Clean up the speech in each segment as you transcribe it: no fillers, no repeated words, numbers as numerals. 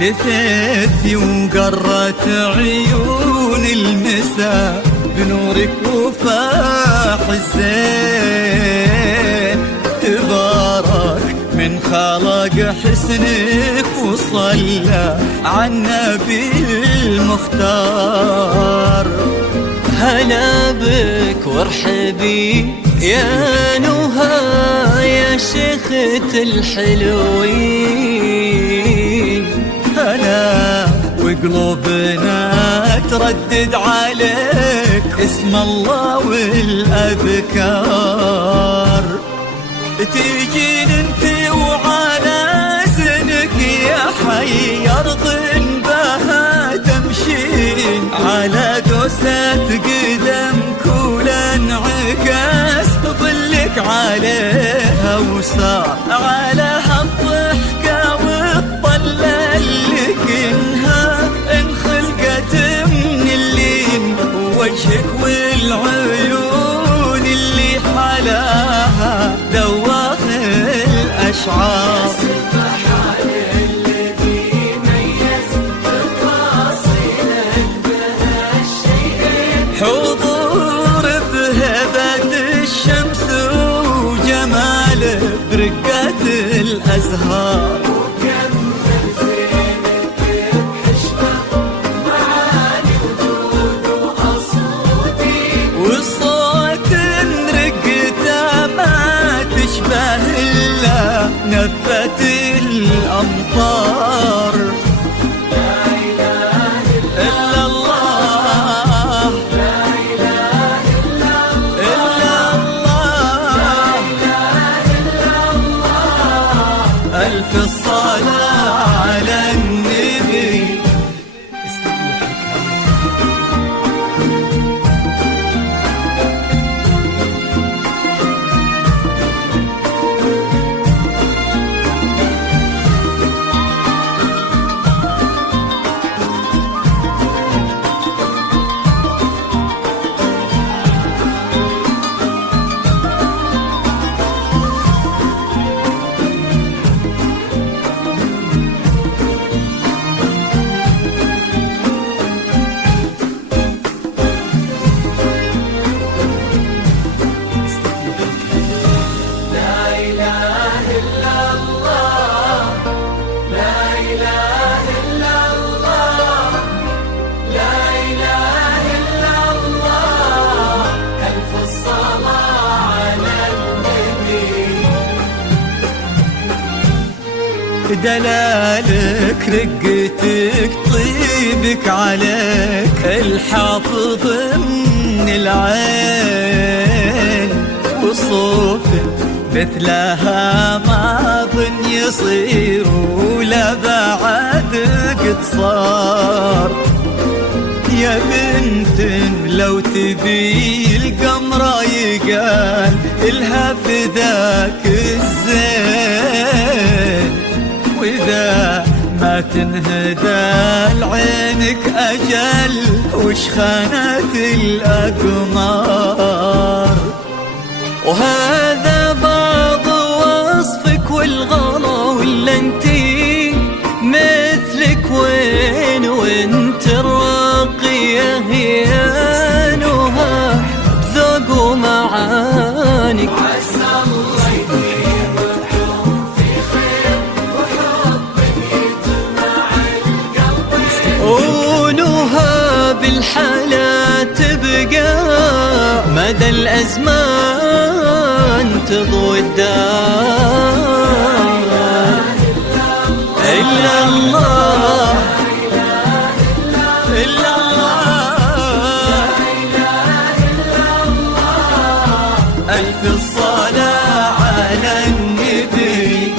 لثيتي وقرت عيون المساء بنورك وفاح الزين. تبارك من خلق حسنك وصلى على النبي المختار. هلا بك وارحبي يا نهى يا شيخة الحلوين. هلا وقلوبنا تردد عليك اسم الله والأذكار. تيجين انت وعلى زنك يا حي أرض بها تمشين. على دوسة قدم كل انعكاس ظلك عليها وصار على هالضحكة والطلة اللي كنها انخلقت من اللين. وجهك والعيون اللي حلاها ذواق الأشعار. حضور بهبة الشمس وجماله برقة الأزهار. وكمل زينك بحشمة معاني وجود وأصوتي. وصوت رقته ما تشبه إلا نفة الأمطار. ألف الصلاة على النبي. دلالك رقتك طيبك عليك الحافظ من العين. وصوفك مثلها ما ظن يصير ولا بعد قد صار. يا بنت لو تبي القمرة يقال إلها فداك الزين. وإذا ما تنهدى لعينك أجل وش خانت الأقمار. وهذا بعض وصفك والغلا ولا انتي مثلك وين وانت الراقية يا نهى ذوق ومعانك. ونهى بالحلا تبقى مدى الأزمان تضوي الدار. إلا الله إلا الله ألف الصلاة على النبي.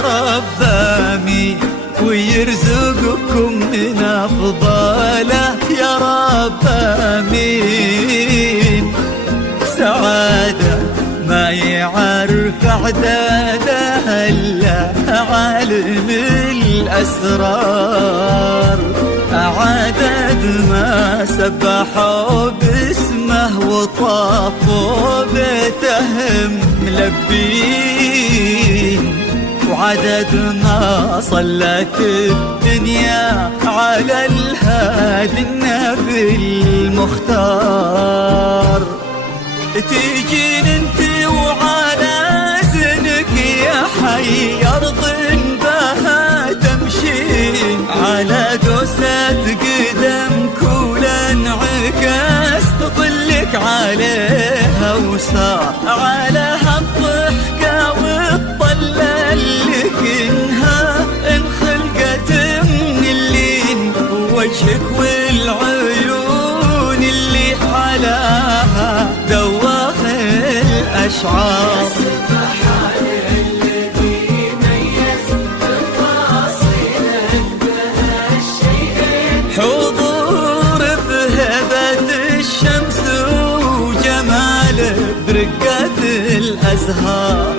رب آمين ويرزقكم من أفضاله يا رب آمين. سعادة ما يعرف عدادها إلا عالم الأسرار، عدد ما سبحوا باسمه وطافوا بيته ملبين، وعدد ما صلت الدنيا على الهادي النبي المختار. تيجين انت وعلى زنك يا حي أرض بها تمشين، على دوسة قدم كولا انعكاس ظلك عليها وصار على هالضحكة والطلة اللي كنها انخلقت من اللين، وجهك والعيون اللي حلاها دواخ الأشعار. حضور بهبة الشمس وجمال برقة الأزهار،